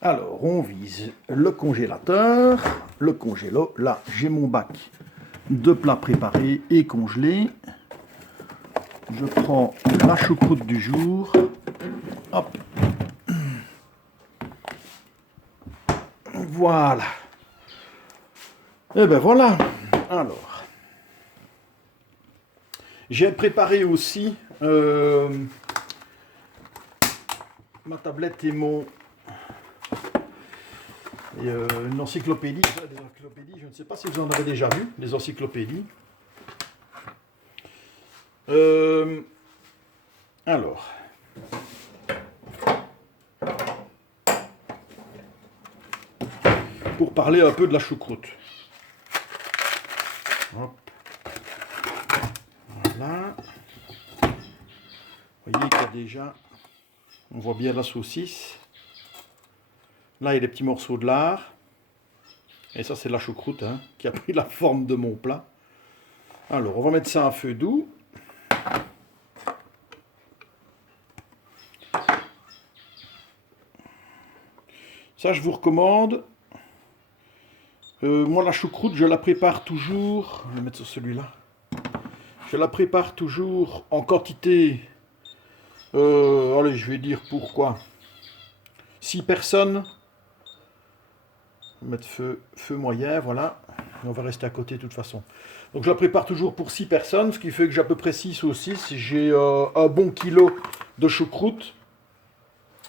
Alors, on vise le congélateur, le congélo. Là, j'ai mon bac de plats préparés et congelés. Je prends la choucroute du jour. Hop. Voilà. Et ben voilà. Alors, j'ai préparé aussi ma tablette et une encyclopédie. Des encyclopédies, je ne sais pas si vous en avez déjà vu, des encyclopédies. Alors, pour parler un peu de la choucroute. Hop. Voilà. Vous voyez qu'il y a déjà, on voit bien la saucisse. Là, il y a des petits morceaux de lard. Et ça, c'est la choucroute hein, qui a pris la forme de mon plat. Alors, on va mettre ça à feu doux. Ça, je vous recommande. Moi, la choucroute, je la prépare toujours. Je vais mettre sur celui-là. Je la prépare toujours en quantité. Allez, je vais dire pourquoi. 6 personnes. Mettre feu moyen, voilà. On va rester à côté de toute façon. Donc je la prépare toujours pour 6 personnes, ce qui fait que j'ai à peu près 6 saucisses. J'ai un bon kilo de choucroute.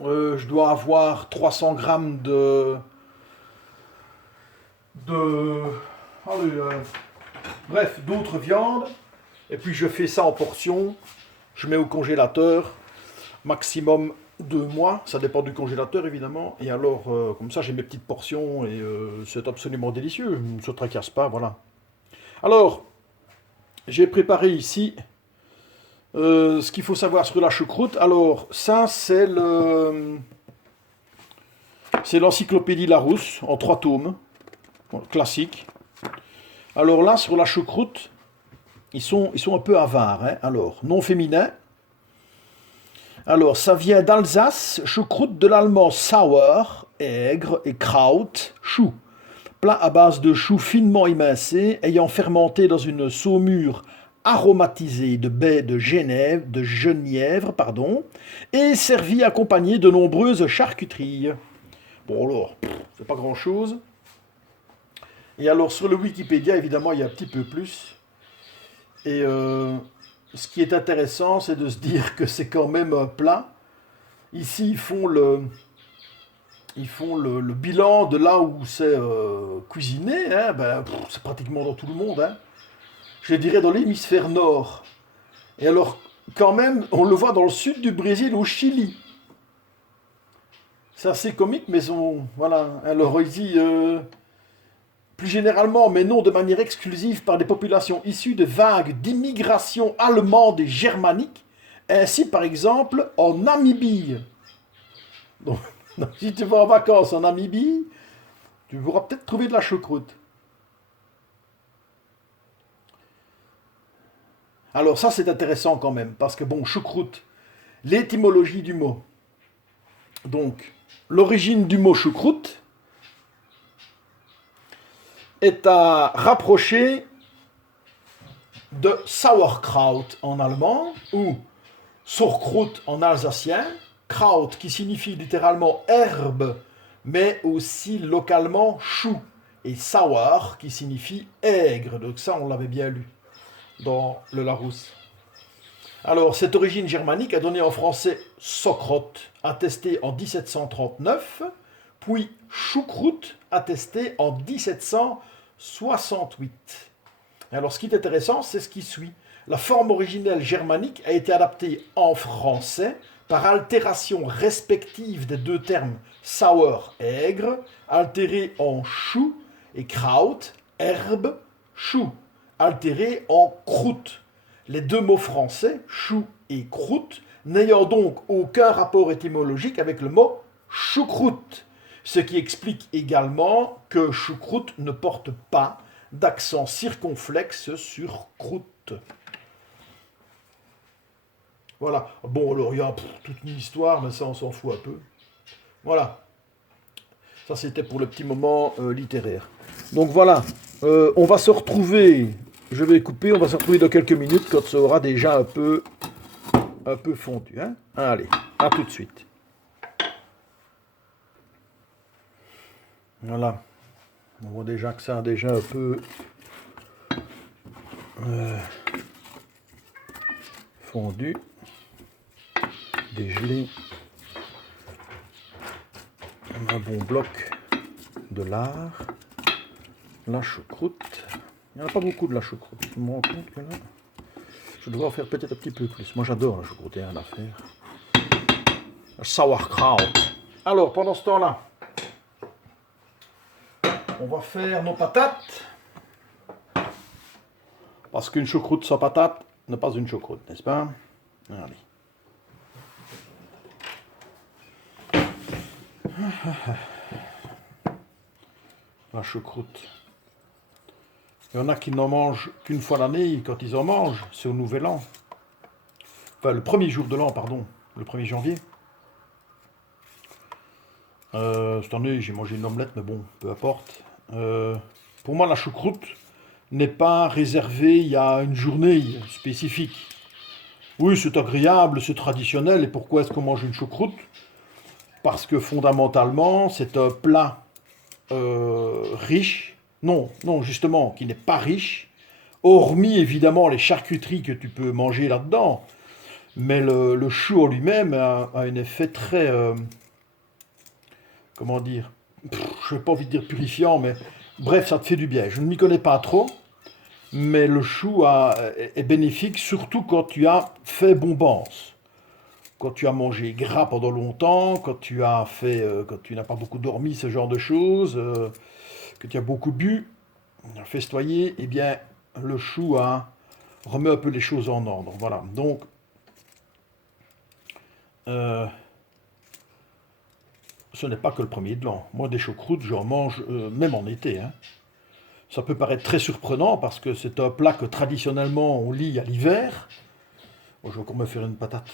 Je dois avoir 300 grammes de allez, bref, d'autres viandes. Et puis je fais ça en portions. Je mets au congélateur. Maximum 2 mois. Ça dépend du congélateur évidemment. Et alors, comme ça, j'ai mes petites portions et c'est absolument délicieux. Ne se tracasse pas, voilà. Alors, j'ai préparé ici ce qu'il faut savoir sur la choucroute. Alors, ça, c'est l'encyclopédie Larousse en 3 tomes. Bon, classique. Alors là, sur la choucroute, ils sont un peu avares. Hein. Alors, nom féminin. Alors, ça vient d'Alsace, choucroute de l'allemand sauer, aigre, et kraut, chou. Plat à base de choux finement émincés, ayant fermenté dans une saumure aromatisée de baies de genièvre, et servi accompagné de nombreuses charcuteries. Bon alors, c'est pas grand chose. Et alors sur le Wikipédia, évidemment, il y a un petit peu plus. Et ce qui est intéressant, c'est de se dire que c'est quand même un plat. Ici, ils font le bilan de là où c'est cuisiné. Hein, c'est pratiquement dans tout le monde. Hein. Je dirais dans l'hémisphère nord. Et alors, quand même, on le voit dans le sud du Brésil, au Chili. C'est assez comique, mais voilà. Alors ici, plus généralement, mais non de manière exclusive, par des populations issues de vagues d'immigration allemande et germanique, ainsi par exemple en Namibie. Donc, si tu vas en vacances en Namibie, tu pourras peut-être trouver de la choucroute. Alors ça c'est intéressant quand même, parce que bon, choucroute, l'étymologie du mot. Donc, l'origine du mot choucroute est à rapprocher de Sauerkraut en allemand, ou Sauerkraut en alsacien, Kraut qui signifie littéralement herbe, mais aussi localement chou, et Sauer qui signifie aigre, donc ça on l'avait bien lu dans le Larousse. Alors, cette origine germanique a donné en français Socrot, attesté en 1739, puis choucroute, attesté en 1768. Et alors, ce qui est intéressant, c'est ce qui suit. La forme originelle germanique a été adaptée en français par altération respective des deux termes sauer, aigre, altéré en chou, et kraut, herbe, chou, altéré en croûte. Les deux mots français, chou et croûte, n'ayant donc aucun rapport étymologique avec le mot choucroute. Ce qui explique également que choucroute ne porte pas d'accent circonflexe sur croûte. Voilà. Bon, alors il y a toute une histoire, mais ça on s'en fout un peu. Voilà. Ça, c'était pour le petit moment littéraire. Donc voilà, on va se retrouver, je vais couper, on va se retrouver dans quelques minutes quand ça aura déjà un peu fondu. Hein. Allez, à tout de suite. Voilà, on voit déjà que ça a déjà un peu fondu, dégelé. Un bon bloc de lard, la choucroute. Il n'y en a pas beaucoup de la choucroute. Je me rends compte que là, je devrais en faire peut-être un petit peu plus. Moi j'adore la choucroute, il y a rien à faire. Le sauerkraut. Alors pendant ce temps-là, on va faire nos patates. Parce qu'une choucroute sans patate n'est pas une choucroute, n'est-ce pas? Allez. La choucroute. Il y en a qui n'en mangent qu'une fois l'année, quand ils en mangent, c'est au Nouvel An. Enfin, le premier jour de l'an, pardon, le 1er janvier. Cette année, j'ai mangé une omelette, mais bon, peu importe. Pour moi, la choucroute n'est pas réservée il y a une journée spécifique. Oui, c'est agréable, c'est traditionnel. Et pourquoi est-ce qu'on mange une choucroute? Parce que fondamentalement, c'est un plat riche. Non, justement, qui n'est pas riche. Hormis évidemment les charcuteries que tu peux manger là-dedans. Mais le chou en lui-même a un effet très... comment dire? Je n'ai pas envie de dire purifiant, mais bref, ça te fait du bien. Je ne m'y connais pas trop. Mais le chou est bénéfique, surtout quand tu as fait bombance. Quand tu as mangé gras pendant longtemps, quand tu as fait, quand tu n'as pas beaucoup dormi, ce genre de choses, que tu as beaucoup bu, festoyé, eh bien, le chou remet un peu les choses en ordre. Voilà. Donc, ce n'est pas que le 1er de l'an. Moi, des choucroutes, j'en mange même en été. Hein. Ça peut paraître très surprenant parce que c'est un plat que traditionnellement on lit à l'hiver. Bon, je vais encore me faire une patate.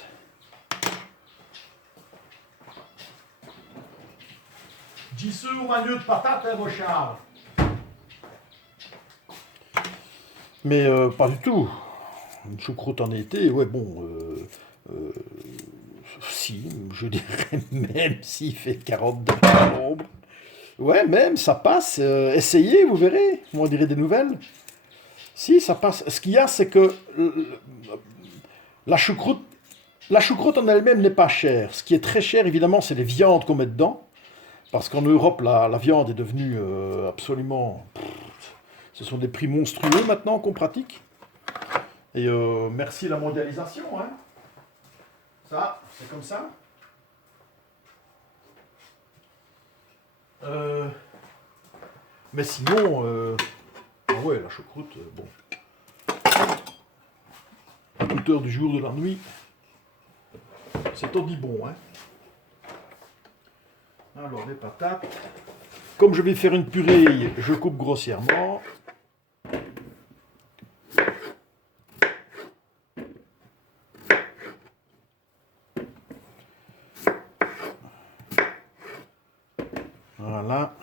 10 œufs ou manieux de patates, hein, mon Charles. Mais pas du tout. Une choucroute en été, ouais, bon. Si, je dirais même s'il fait 40 degrés à l'ombre. Ouais, même, ça passe. Essayez, vous verrez. Vous m'en direz des nouvelles. Si, ça passe. Ce qu'il y a, c'est que la choucroute, en elle-même n'est pas chère. Ce qui est très cher, évidemment, c'est les viandes qu'on met dedans. Parce qu'en Europe, la viande est devenue absolument... ce sont des prix monstrueux maintenant qu'on pratique. Et merci la mondialisation. Hein. Ça, c'est comme ça. Mais sinon, ouais, la choucroute, bon. À toute heure du jour, de la nuit, c'est on dit bon. Hein. Alors, les patates. Comme je vais faire une purée, je coupe grossièrement. Voilà.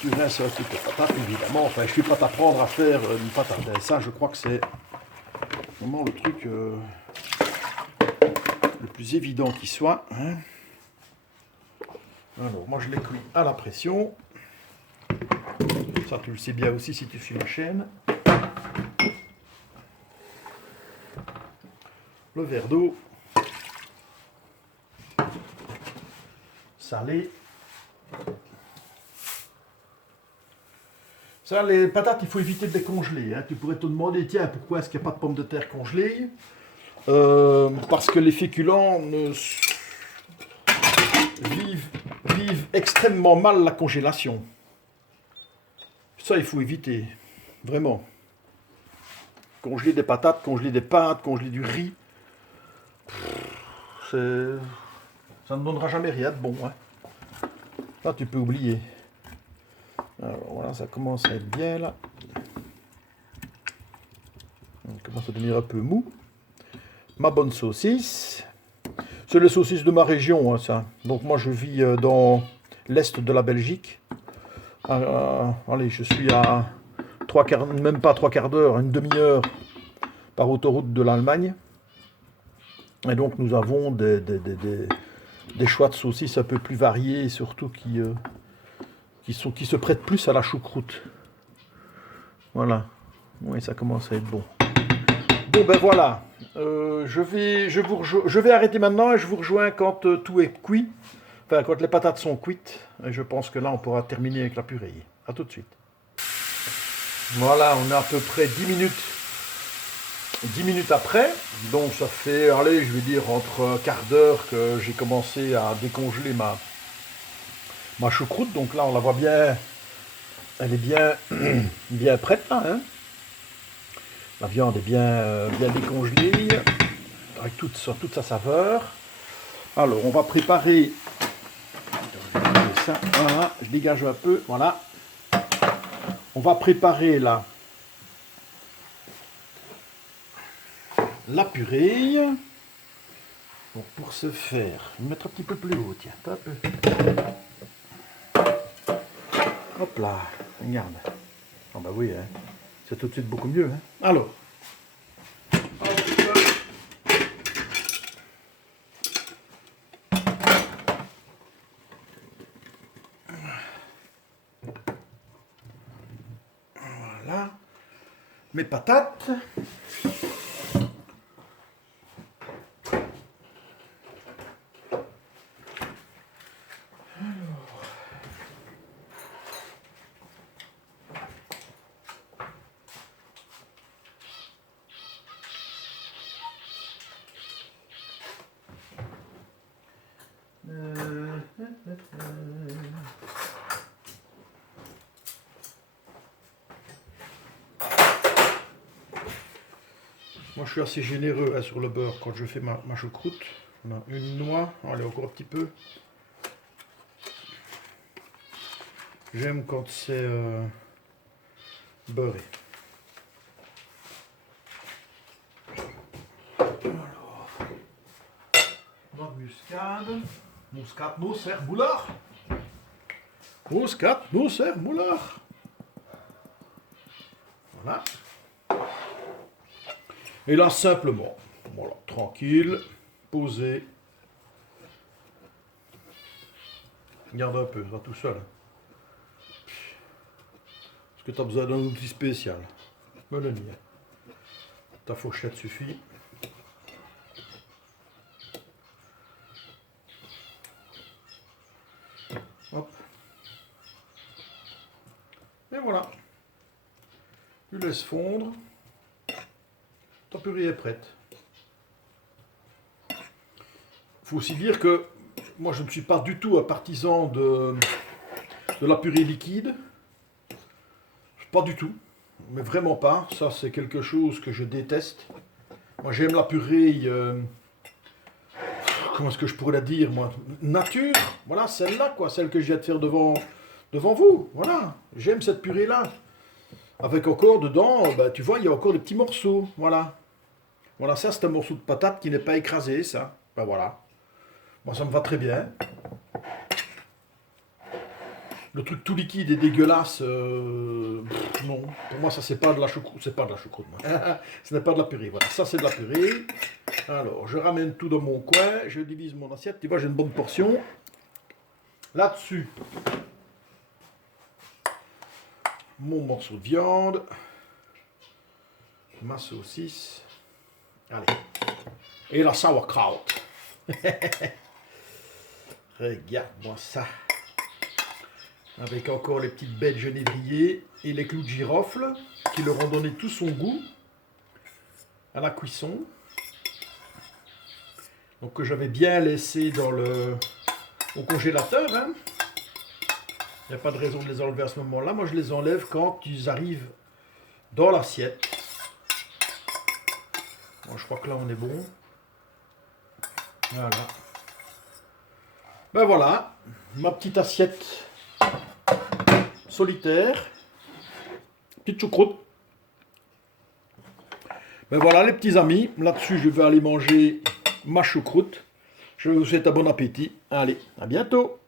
Tu rinces un petit peu de patate, évidemment. Enfin, je ne suis pas t'apprendre à faire une patate. Et ça, je crois que c'est vraiment le truc le plus évident qui soit. Hein. Alors, moi, je l'ai cuit à la pression. Ça, tu le sais bien aussi si tu suis ma chaîne. Le verre d'eau. Salé. Ça, les patates, il faut éviter de les congeler. Hein. Tu pourrais te demander, tiens, pourquoi est-ce qu'il n'y a pas de pommes de terre congelées? Parce que les féculents vivent extrêmement mal la congélation. Ça, il faut éviter. Vraiment. Congeler des patates, congeler des pâtes, congeler du riz. Ça ne donnera jamais rien de bon. Hein. Là, tu peux oublier. Alors voilà, ça commence à être bien là. Il commence à devenir un peu mou. Ma bonne saucisse. C'est les saucisses de ma région, hein, ça. Donc moi je vis dans l'est de la Belgique. Allez, je suis à même pas 3/4 d'heure, une demi-heure par autoroute de l'Allemagne. Et donc nous avons des choix de saucisses un peu plus variés, et surtout qui se prêtent plus à la choucroute. Voilà. Oui, ça commence à être bon. Bon ben voilà. Je vais arrêter maintenant et je vous rejoins quand tout est cuit. Enfin, quand les patates sont cuites. Et je pense que là, on pourra terminer avec la purée. A tout de suite. Voilà, on est à peu près 10 minutes après. Donc ça fait, allez, je vais dire, entre un quart d'heure que j'ai commencé à décongeler ma choucroute. Donc là, on la voit bien. Elle est bien, bien prête là. Hein. La viande est bien décongelée. Avec toute sa saveur. Alors, on va préparer ça. Voilà, je dégage un peu. Voilà. On va préparer la purée. Donc, pour ce faire, je vais mettre un petit peu plus haut. Tiens, un peu. Hop là, regarde. Ah bah oui, hein. C'est tout de suite beaucoup mieux. Hein. Alors. Voilà. Mes patates. Moi, je suis assez généreux hein, sur le beurre quand je fais ma choucroute. On a une noix, allez, encore un petit peu. J'aime quand c'est beurré. Alors, noix de muscade. Muscade, nocer, moulard. Muscade, nocer, moulard. Voilà. Et là, simplement, voilà, tranquille, posé. Regarde un peu, ça va tout seul. Est-ce que tu as besoin d'un outil spécial? Me le nier. Ta fourchette suffit. Hop. Et voilà. Tu laisses fondre. Ta purée est prête. Il faut aussi dire que moi je ne suis pas du tout un partisan de la purée liquide. Pas du tout. Mais vraiment pas. Ça c'est quelque chose que je déteste. Moi j'aime la purée... comment est-ce que je pourrais la dire moi? Nature. Voilà, celle-là quoi. Celle que je viens de faire devant vous. Voilà. J'aime cette purée-là. Avec encore dedans, bah, tu vois, il y a encore des petits morceaux. Voilà. Voilà, ça c'est un morceau de patate qui n'est pas écrasé, ça. Ben voilà. Moi ça me va très bien. Le truc tout liquide et dégueulasse, non. Pour moi ça c'est pas de la choucroute. C'est pas de la choucroute. Ce n'est pas de la purée. Voilà, ça c'est de la purée. Alors, je ramène tout dans mon coin. Je divise mon assiette. Tu vois, j'ai une bonne portion. Là-dessus, mon morceau de viande, ma saucisse, allez, et la sauerkraut. Regarde-moi ça. Avec encore les petites baies de genévrier et les clous de girofle qui leur ont donné tout son goût à la cuisson. Donc que j'avais bien laissé au congélateur. Hein. Il n'y a pas de raison de les enlever à ce moment-là. Moi, je les enlève quand ils arrivent dans l'assiette. Bon, je crois que là, on est bon. Voilà. Ben voilà, ma petite assiette solitaire. Petite choucroute. Ben voilà les petits amis, là-dessus je vais aller manger ma choucroute. Je vous souhaite un bon appétit. Allez, à bientôt.